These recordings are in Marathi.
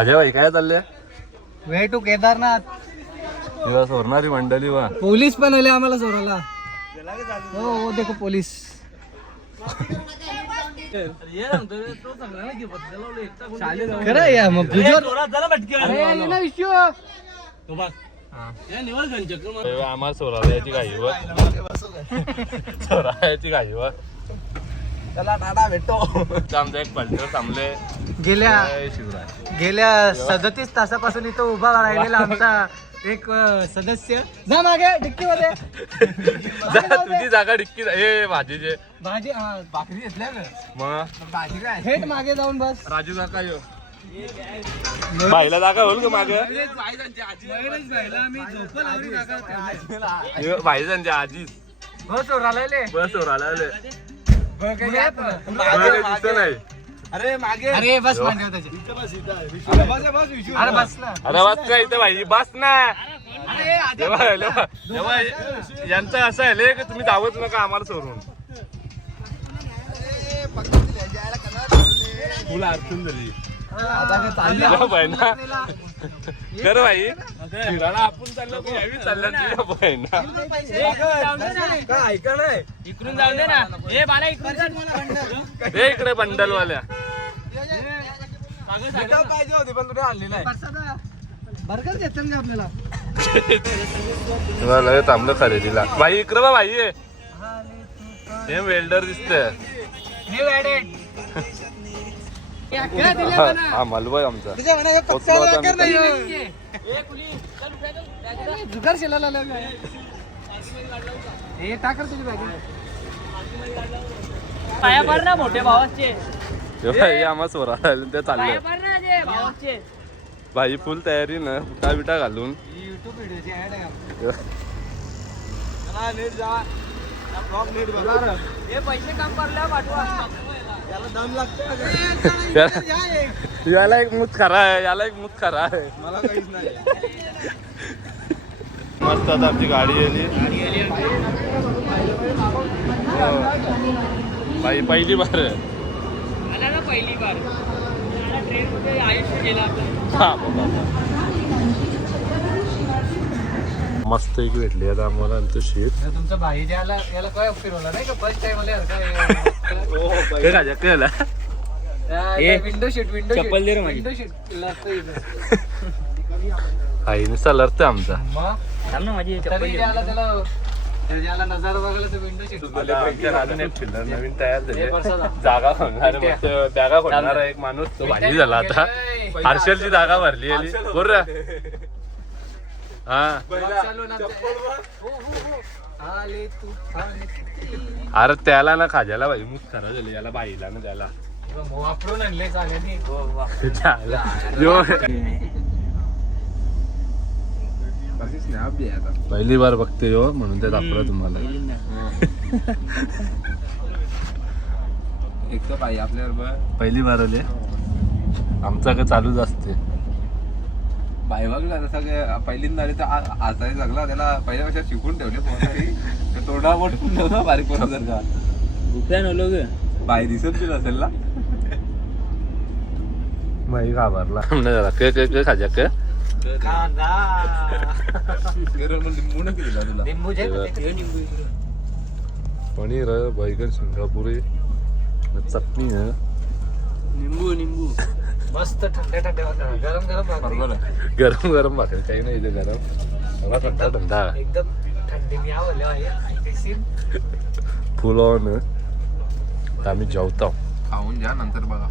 खाजा भाई काय चाललंय? Way to Kedarnath. दिवस सोडणारी मंडळी वा. पोलीस पण आले आम्हाला सोडायला. हो हो देखो पोलीस. खरं या मग आम्हाला सोरायची घाई व सोरायची घाई व. चला टाटा भेटतो. आमचा एक पल्टर थांबले. गेल्या 37 तासापासून इथं उभा राहिलेला आमचा एक सदस्य. जा मागे डिक्की मध्ये. तुझी जागा डिक्की ए भाजीचे भाजी भाकरी घेतल्या मग भाजी काय थेट मागे जाऊन बस. राजू काका यो बाईला जागा होईल का मागे? भाई त्यांच्या आजीच बस ओराले बस ओराले नाही. अरे मागे अरे बस मांडव त्याचे. अरे बस ना. अरे बस काय इथं भाई बस ना. यांचं असं आहे की तुम्ही जावंच नका आम्हाला सोडून. फुल अडचण झाली खरं भाई. फिरायला आपण चाललो की यावी चालल्या बहिणा. ऐका नाही इकडून जाऊ दे ना. ए बाला इकडून हे इकडे बंडलवाल्या पाहिजे होती पण तुला आणली नाही. बर्गर घेतलं ना आपल्याला. थांबलं खरेदीला. भाई इकडे बा भाई हे वेल्डर दिसतंय. हा मालवा आमचा जुगार शेलाला हे टाकर तुझी भाजी. पाया पड ना मोठे भावाचे. हे आम्हा सोरा ते चाललं. पाया पड ना जे भावाचे. भाई फुल तयारी ना बुटा बिटा घालून. युट्यूब व्हिडिओची ऍड आहे. हे पैसे काम करल्या पाठवा. त्याला दम लागतो. याला एक मूत खरा आहे याला एक मूत खरा आहे. मला काहीच नाही. मस्त आता आमची गाडी आली. भाई पहिली बार आहे. आला ना पहिली बार. ट्रेन मध्ये आयुष्य गेला आपलं. मस्त एक भेटली आता आम्हाला आमचं शीट. तुमचा भाई ज्याला याला काय फिरवला नाही का फर्स्ट टाइम आले केला विंडो शीट चप्पल दे रे माझी. विंडो शीट आई नुसता लढतोय आमचा. थांब ना माझी चप्पल तरी दे. ज्याला त्याला नजारा बघायला तर विंडो शीट. अजून एक फिल्डर नवीन तयार झाले. जागा खोलणार बॅगा खोलणार एक माणूस तो भाजी झाला आता. हर्षलची जागा भरली आली बोल रे. हा अरे त्याला ना खाज्याला भाई मूत खरा झाली. याला बाईला ना त्याला वापरून आणले चांगली. पहिली बार बघते हो म्हणून ते दाखवलं तुम्हाला. एक तर पाहिजे आपल्याला पहिली बार आले आमचा काय चालूच असते. बाय बघला सगळं पहिल्यांदा आले तर आजारी लागला त्याला पहिल्यापेक्षा शिकून ठेवले तोंडा मोठून ठेवला बारीक पोरा जर का दुसऱ्या नवलो ग बाय दिसत तुला असेल ना. माही घाबरला जरा के खाजा के लिंबू न केला तुला पनीर बैगन सिंगापुरी चटणी है निंबू मस्त ठंडे गरम गरम भाकरी काही नाही इथे गरम थंडा थंडा एकदम थंडी फुल ऑन. आम्ही जेवतो खाऊन घ्या नंतर बघा.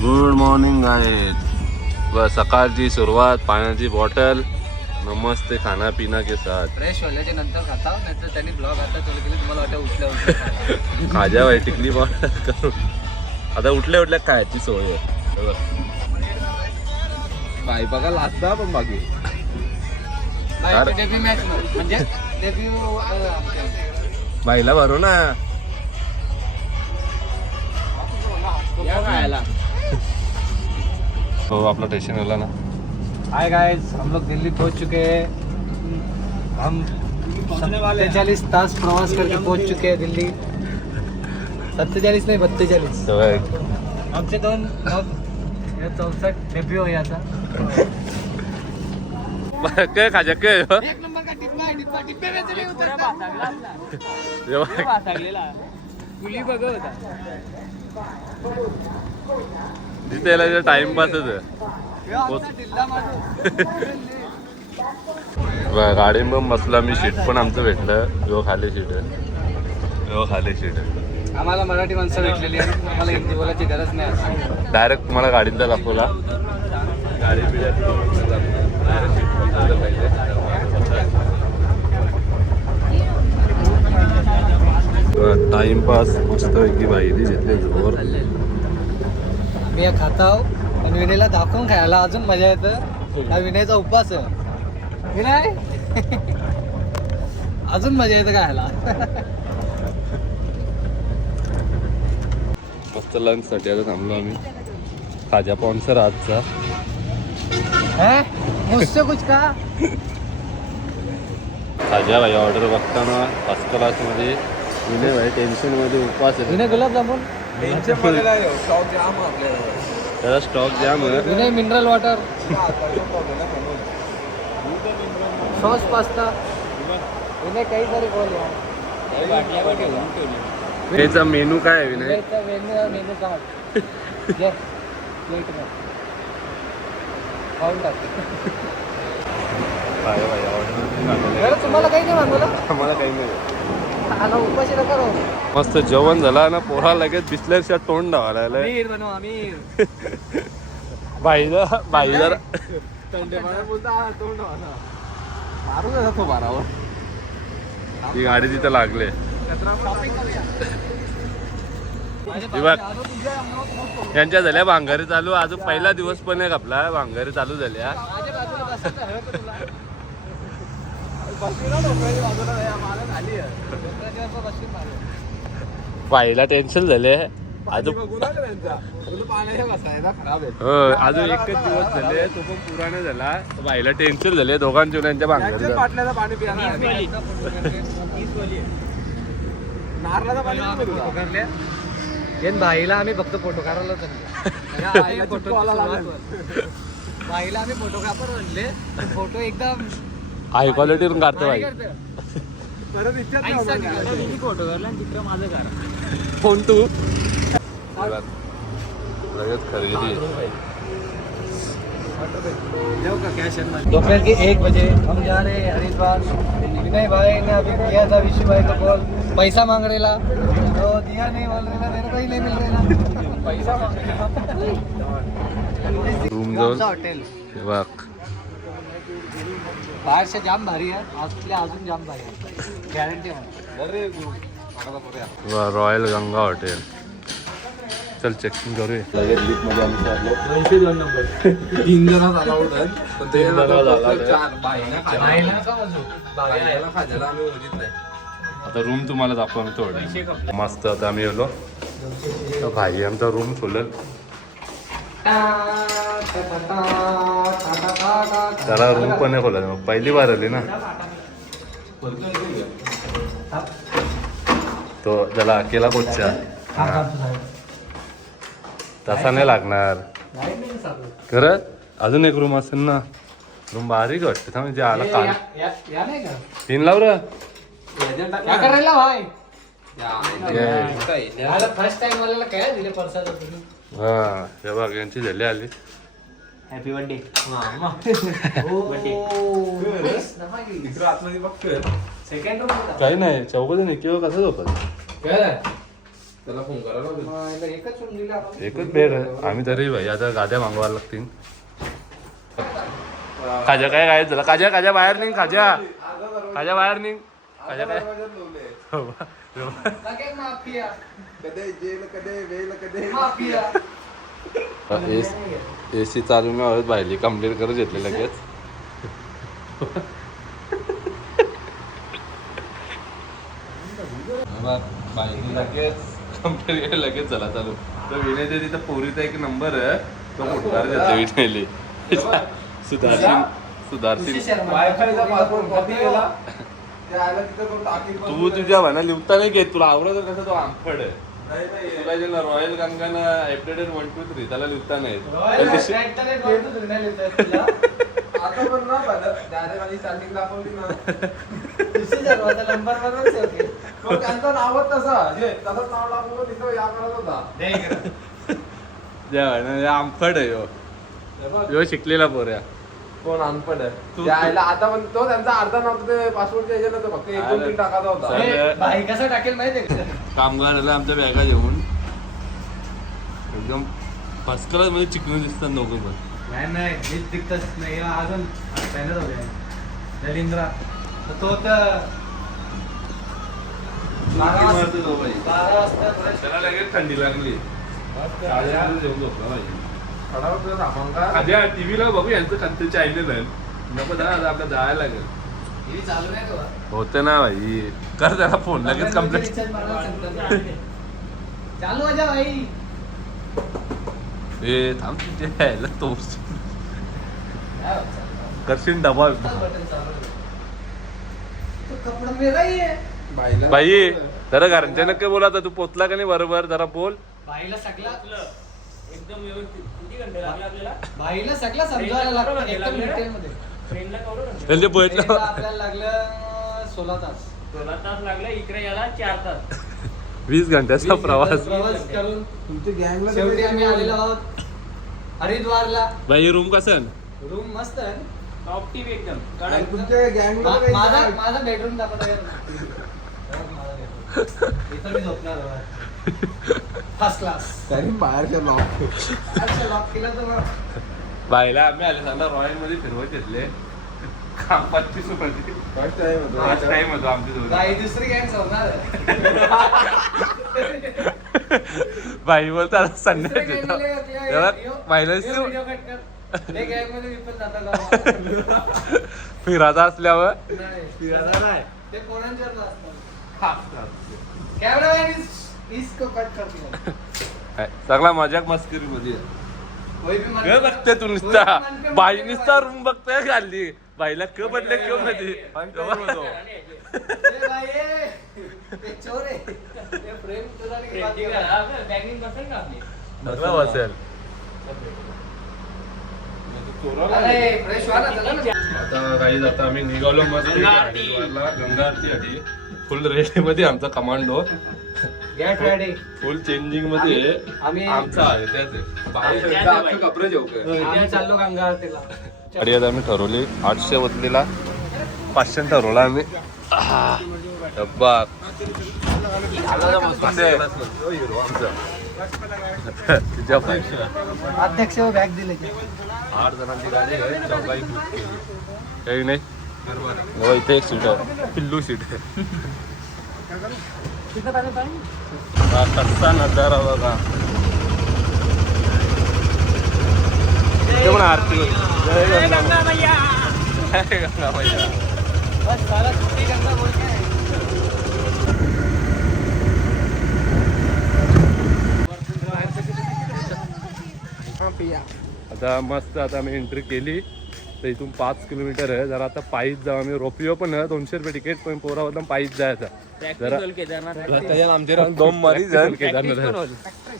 गुड मॉर्निंग आहेत. सकाळची सुरुवात पाण्याची बॉटल नमस्ते खाना पिना के साथ. फ्रेश होल्याच्या नंतर खाता नाही तर त्यांनी ब्लॉग आता चालू केली तुम्हाला वाटतं उठल्या खाजा भाई टिकली बॉटल करून आता उठल्या खायची सोय आहे. बाई बघा लाजता पण बाकी डेब्यू मॅच म्हणजे डेब्यू बाईला भरू ना या खायला. हो आपला स्टेशन आला ना. हाय गाइस हम लोग दिल्ली पहुंच चुके हैं. हम 47 तास प्रवास करके पहुंच चुके हैं दिल्ली. 47 नहीं 42. आमचे 264 डेब्यू आहे आता. काय खाजा काय एक नंबर का टिप्पा टिप्पे वेचले उतरता. कुली बघ होता. तिथे टाइमपासच आहे. गाडी मग बसला मी, सीट पण आमचं भेटलं. यो खाली सीट आहे, यो खाली सीट आहे. आम्हाला मराठी माणसं भेटलेली आहे, आम्हाला हिंदी बोलायची गरज नाही. डायरेक्ट मला गाडीचा दाखवला. गाडी टाइमपास मस्तपैकी बाहेरी घेतले जोर. मी खाता आणि विनयला दाखवून खायला अजून मजा येतं. हा विनयचा उपवास आहे. विनय अजून मजा येतं खायला. मस्त लंच साठी आता थांबलो आम्ही. खाजा स्पॉन्सर आजचा. मुझसे कुछ का खाजा भाई ऑर्डर बघताना फर्स्ट क्लास मध्ये. विनय भाई टेन्शन मध्ये उपवास आहे. विनय गुलाबजामुन. त्याचा स्टॉक जाम आहे. Vinay mineral water. Sauce pasta. Vinay काहीतरी बोल यार. त्याचा मेनू काय आहे विनय? Menu card. प्लेट में खाऊन टाक. तुम्हाला काही नाही मागवलं? आम्हाला काही नाही. आता उपाशी नका राहू. मस्त जेवण झाला ना, पोरा लगेच बिस्लरच्या तोंड धावायला लागलंय. अमीर बनव अमीर. भाई जरा ही गाडी तिथं लागले. यांच्या झाल्या भांगारी चालू. अजून पहिला दिवस पण एक आपला भांगारी चालू झाल्या. बाईला टेन्शन झाले अजून. अजून एकच दिवस झाले, तो पण पुराणा झाला. बाईला टेन्शन झाले दोघांच्या त्यांच्या भांगारी. बाईला आम्ही फक्त फोटो काढायला बाईला आम्ही फोटोग्राफर म्हणले. फोटो एकदम हाय क्वालिटीवरून काढतो बाई. फोटो काढला आणि तिकडं माझं घर. फोन तू लगेच खरेदी. दोपहर के 1 बजे हम जा रहे हैं हरिद्वार. विनय भाई ने अभी किया था विशु भाई को कॉल. पैसा मांग रहे ला तो दिया नहीं. बोल रहे मेरे को ही नहीं मिल रहा. पैसा मांग रहे. रूम जाऊन हॉटेल बघ. बाहेर से जाम भारी आहे, आतल्या अजून जाम भारी आहे. गॅरंटी आहे. Royal Ganga hotel. चल चेकिंग करूया. लगेच लिफ्ट मध्ये आम्ही चाललो. 202 नंबर. 3 जण अलाउड आहेत, पण ते 4 बाईला खायला आम्ही उदित नाही. आता रूम तुम्हाला दाखवा थोडं. मस्त. आता आम्ही गेलो भाई, आमचा रूम सोडलं. त्याला रूम पण नाही खोला. पहिली बार आली ना तो, त्याला केला कोचच्या. तसा नाही लागणार खरं. अजून एक रूम असेल ना. रूम बारीक वाटते. म्हणजे आला काल तीन लाव र. क्या कर रहे भाई? फर्स्ट टाइम वाल्याला काय दिले परसाद तुम्ही? हा हे बघ, यांची झाली आली. Happy birthday. सेकंड रूम काही नाही, चौघ नाही किंवा कसं झोपत. त्याला फोन करायला एकच रूम दिला. एकच बेड आहे. आम्ही तरी भाई आता गाद्या मागवायला लागतील. खाजा काय काय झालं? खाजा खाजा बाहेर निघ. खाजा खाजा बाहेर निघ. खाजा काय माफिया. एसी चालू नाही होत. बाहेरली कंप्लीट करत घेतले लगेच. लगेच कंप्लीट लगेच झाला चालू. तर विनयच्या तिथं पोरीचा एक नंबर आहे, तो फुटकार देतो विनयले. सुधारशील वायफायचा पासवर्ड कॉपी केला. तू तुझ्या म्हणा लिहता नाही घेत. तुला आवडत कसं तो आंफड आहे. तुला जे रॉयल गंगाना अपडेटेड 1 2 3 त्याला लिहिता नाही आता पण ना डायरेक्ट आधी स्टार्टिंग दाखवली ना नंबर बरोबर होते तो त्यांचं नावच तसा जे तसंच नाव लागून तिथं या करत होता आमफड आहे ह्यो शिकलेला पोऱ्या कोण अनपड आहे यायला आता पण तो त्यांचा अर्धा नाव ते पासपोर्टच्या ह्याच्यात फक्त 1-2-3 टाकायचा होता भाई कसं टाकेल माहितीये का कामगाराला आमच्या बॅगा घेऊन एकदम फर्स्ट क्लास मध्ये चिकन दिसतात दोघं पण नाही हेच दिक्कत नाही अजून पॅनल होते रवींद्र तो तर 12 वाजता त्याला लगेच थंडी लागली जेवण झोपला पाहिजे आधी टीव्हीला बघू यांचं कंटेंट चॅनल आहे नको जा आपल्याला जायला लागेल चालू नाही तो होते ना भाई कर त्याला फोन लगेच कम्प्लीट चालू आहे भाई ए थांब तुझ्या तो करशील डबा कपडा मेरा ही आहे बाई जरा घरच्या नक्की बोला तू पोचला का नाही बरोबर जरा बोल भाईला सगळा एकदम व्यवस्थित किती घंटे लागले आपल्याला भाईला सगळा समजायला लागतं एकदम डिटेलमध्ये ट्रेनला त्यांचे बैठला आपल्याला लागलं 16 तास लागले इकडे याला 4 तास 20 घंट्याचा प्रवास करून तुमच्या गँगला शेवटी आम्ही आलेलो आहोत हरिद्वारला बाई रूम कसं रूम मस्त आहे टॉप टीम एकदम तुमच्या गँगला माझा बेडरूम दाखवतो इथं मी झोपणार फर्स्ट क्लास तरी बाहेरच्या लॉक केला तर बाईला आम्ही आले सांगा रॉयल मध्ये फिरवत घेतले काम 25 रुपयाची फर्स्ट टाइम होतो आमच्या दोघं बाई दुसरी गँग सोडणार बाई बोलतो आता संध्याकाळी बाईला फिरायचा असल्यावर ते कोणाच्या असतात कॅमेरामॅन इसको कट कर सगळा मजाक मस्करी मध्ये बघते तू नुसता बाई नुसता रूम बघतोय खाल्ली बाईला क बदले क मध्ये बसेल आता काही आता आम्ही निघालो मस्त गंगा आरती फुल रेडी मध्ये आमचा कमांडो गेट रेडी फुल चेंजिंग मध्ये आम्ही आमचा आहे त्याचे कपडे जेव आम्ही चाललो गंगा आरतीला गाडी आता आम्ही ठरवली 800 वतलीला 500 ठरवला आम्ही डब्बा अध्यक्ष बॅग दिले 8 जणांची गाडी आहे चौघाई बुक केली काही नाही इथे एक सीट आहे पिल्लू सीट आहे कसा नजारा बघा ते पण आरती जय गंगा मैया जय गंगा मैया बस साला छुट्टी गंगा बोल के आता मस्त आता आम्ही एंट्री केली तर इथून 5 किलोमीटर आहे जरा आता पायीच जाऊ आम्ही रोपिओ पण आहे 200 रुपये तिकीट पण पोरावर पायीच जायचा जरा आमचे दोन मरी जाईल केदारनाथ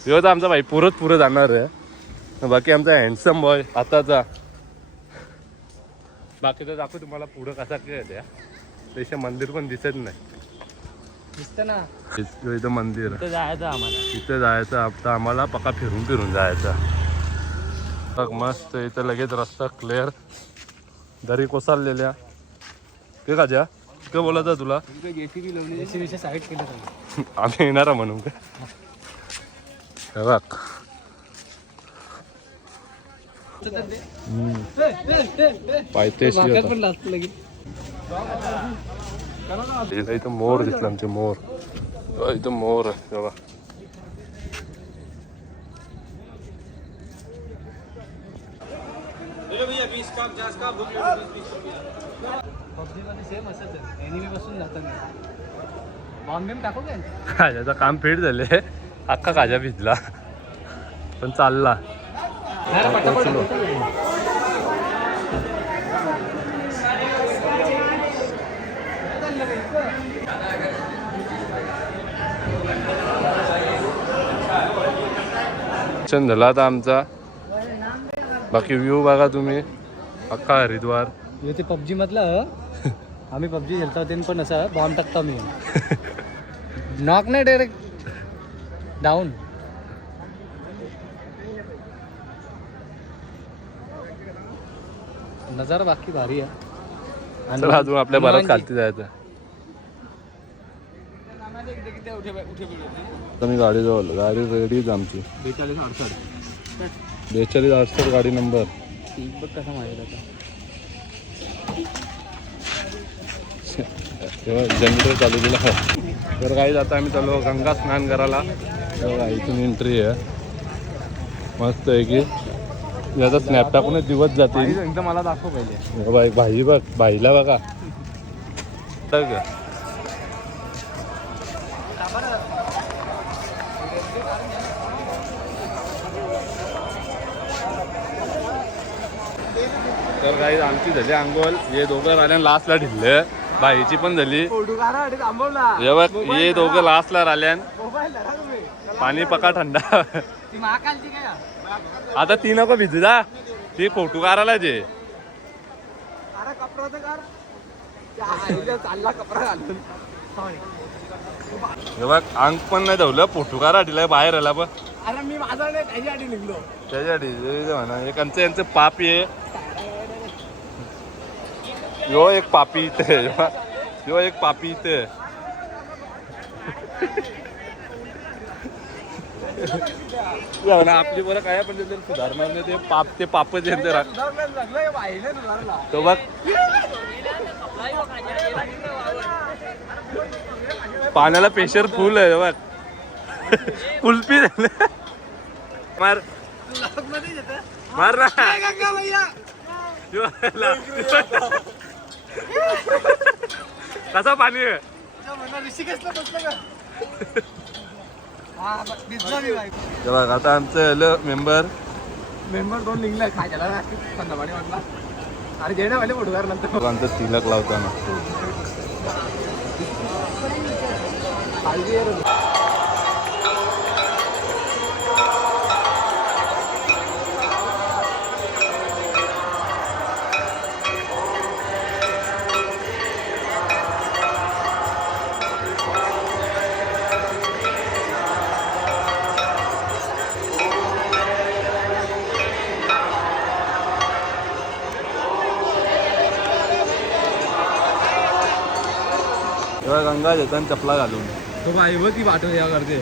ह्यो तर आमचा भाई पुरत जाणार आहे बाकी आमचा हँडसम बॉय आताचा बाकी तर दाखवू तुम्हाला पुढं कसा काय द्या तसे मंदिर पण दिसत नाही दिसतं ना इथं मंदिर इथं जायचं आम्हाला इथं जायचं आता आम्हाला पक्का फिरून जायचा मस्त इथं लगेच रस्ता क्लिअर दरी कोसळलेल्या के काजा काय बोलायचं तुला जेसीबी साईड केलं आम्ही येणार म्हणून का बघ पायथ्याशी इथं मोर दिसला आमचे मोर इथं मोर आहे बघा पबजी मध्ये सेम असंच आहे एनिमी बसून जातं बॉम्ब टाकू काय काजाचं काम फेड झाले अख्खा काजा भिजला पण चालला दर्शन झाला आता आमचा. बाकी व्ह्यू बघा तुम्ही अख्खा हरिद्वार. ते पबजी मधलं आम्ही पबजी खेळतो ते पण असं बॉम्ब टाकतो मी नॉक नाही डायरेक्ट डाऊन. नजारा बाकी भारी आहे. चला अजून आपल्या बरात खालती जायचं. मी गाडी जवळ गाडी रेडीच आमची 4268 गाडी नंबर. बघ कसा माहिती जनरेटर चालू केला. तर काही आता आम्ही चालू गंगा स्नान करायला. इथून एंट्री आहे मस्त आहे की याचा स्नॅप टाकूनच दिवस जातील. एकदम मला दाखव पहिले. बाई भाई बघ भाईला बघा. तर काही आमची झाली अंघोल. हे दोघं राहिले लास्टला ढिल्ले. बाईची पण झाली. हे बघ हे दोघं लास्टला राहिल्यान. पाणी पका थंडा. आता ती नको भिजू जा. ती फोटो काढायला जे हे बघ अंग पण नाही धवलं. फोटो काढा दिलाय बाहेर आला. पण मी माझा त्याच्यासाठी निघलो. त्याच्यासाठी म्हणा एक यांचं पाप आहे. यो एक पापी इथे. यो एक पापी इथे. आपली बरं काय पण सुधारणार नाही. ते पाप ते पापच तो बघ. पाण्याला प्रेशर फुल आहे बघ. कुल्फी झालं. मार मार ना. कसा पाणी आहे. बघ आता आमचं मेंबर दोन निघला खायला संध्याकाळी वाटला. अरे जेवढे वाले फोटोग्राफर नंतर आमचं तिलक लावताना गंगा देतात चपला घालून. तो बाई ती वाटत या करते.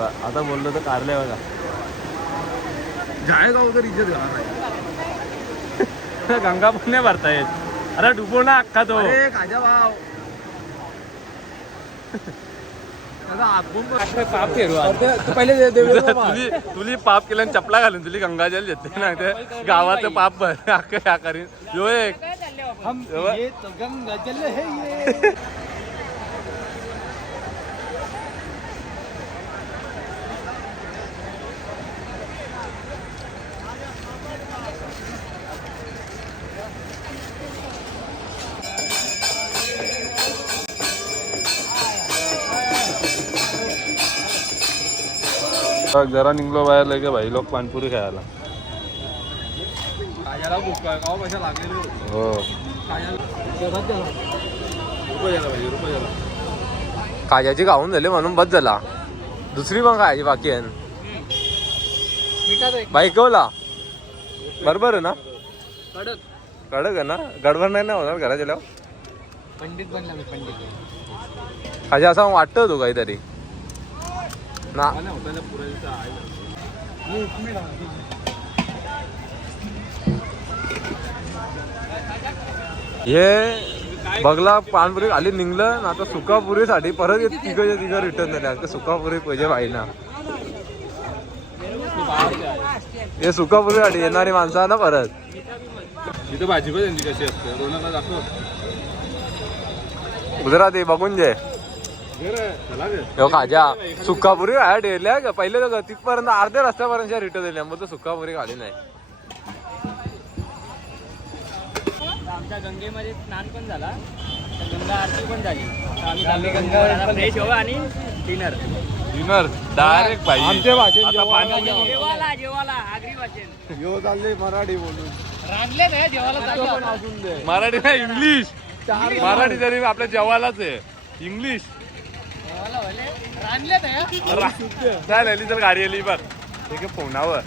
आता बोललो तर कारले बघा. जायगा वगैरे इज्जत गंगा पण नाही भरता येत. अरे डुबो ना अख्खा तो. खाजा भाव पाप पहिले तुली पाप केलं आणि चपला घालून तुली गंगाजल येते ना. ते गावाचं पाप भर अख्खं या करीन. यो एक गंगाजल है. जरा निघलो बाहेर लगे भाई लोक पानपुरी खायला. हो खायची खाऊन झाले म्हणून बस झाला. दुसरी पण खायची बाकी आहे. बाईक केवला बरोबर आहे ना. कडक आहे ना. गडबड नाही ना होणार घरात गेल्यावर. पंडित बनला मी पंडित. खायची असं वाटतं तू काहीतरी ना. हे बघला पानपुरी खाली निघलं ना. आता सुकापुरीसाठी परत तिघं रिटर्न झाले. सुकापुरी पाहिजे भाईना. हे सुकापुरीसाठी येणारी माणसं ना परत. इथं भाजी पण त्यांची कशी असते. रोनाला दाखव. गुजराती बघून जे खाजा सुकापुरी आहे डेरल्या का पहिले तर तिथपर्यंत अर्ध्या रस्त्यापर्यंत रिटर्न दिल्या. मग सुकापुरी खाली नाही. आमच्या गंगेमध्ये स्नान पण झाला. गंगा आरती पण झाली. आम्ही गंगा फ्रेश व्हावं आणि डिनर. डिनर डायरेक्ट पाहिजे आमच्या भाषेत आता पाणी जेवाला जेवाला आगरी वाचेल यो चालले मराठी बोलून रांधले नाही जेवाला मराठी नाही इंग्लिश मराठी तरी आपल्या जेवायलाच आहे इंग्लिश रांधले नाही चालेल तर गाडी आली बघ ठीक आहे फोनावर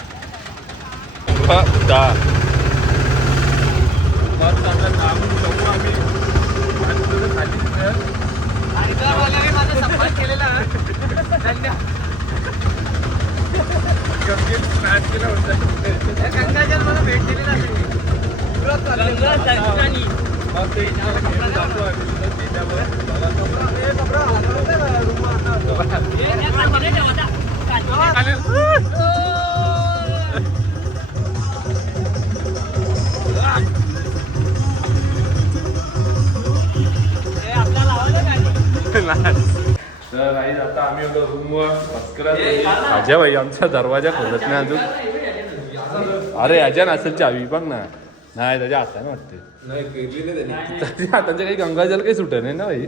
हरिद्वारवाल्याने माझा सन्मान केलेला गंगाजल मला भेट दिली ना तर आई आता आम्ही रूमवर माझ्या भाई आमचा दरवाजा खोलत नाही अजून अरे याच्या नसेल चावी बघ ना नाही त्याच्या हाताने वाटते त्याच्या हाताच्या काही गंगाजल काही सुटत नाही ना भाई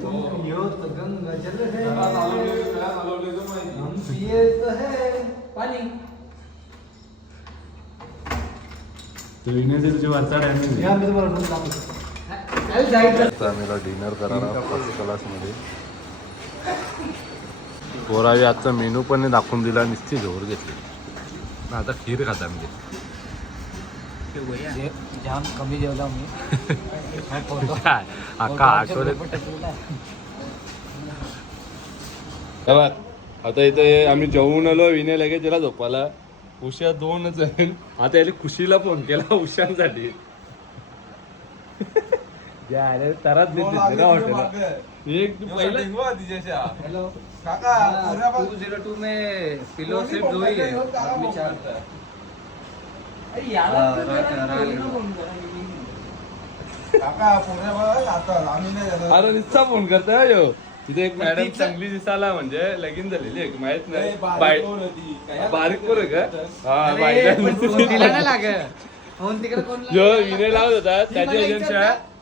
डिनर करायला फर्स्ट क्लास मध्ये पोरावी आजचा मेनू पण दाखवून दिला निश्चित जोर घेतली आता खीर खाता म्हणजे जाम कमी जेवला मी अख्खा आठवड्यात आता इथे आम्ही जेवून आलो विनय लगेच त्याला झोपाला उशा 2च आहे आता याला खुशीला फोन केला उशांसाठी तरात एक पहिला हेलो काका 202 में पिलो सिर्फ 2 ही है आदमी 4 अरे नुसता फोन करतोय यो तिथे एक मॅडम चांगली दिसायला म्हणजे लगीन झालेली आहे माहित नाही बारीक पोर आहे का हा फोन तिकडे कोण जो विनय लावत होता त्याच्या एजन्सी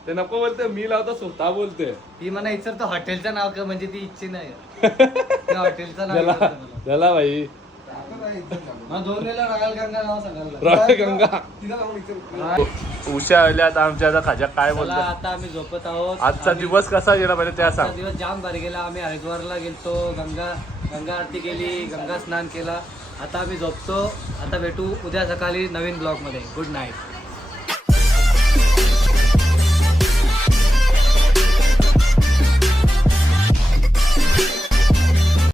ते नको बोलते मी लावता स्वतः बोलते ती मला इच्छा हॉटेलचं नाव का म्हणजे ती इच्छा नाही त्या हॉटेलचं नाव त्याला भाई रॉयल गंगा उषा आल्या आता आमच्या आता खाजा काय बोलतो आता आम्ही झोपत आहोत आजचा दिवस कसा गेला पाहिजे त्या सांग दिवस जाम भारी गेला आम्ही हरिद्वारला गेलतो गंगा आरती केली गंगा स्नान केला आता आम्ही झोपतो आता भेटू उद्या सकाळी नवीन ब्लॉग मध्ये गुड नाईट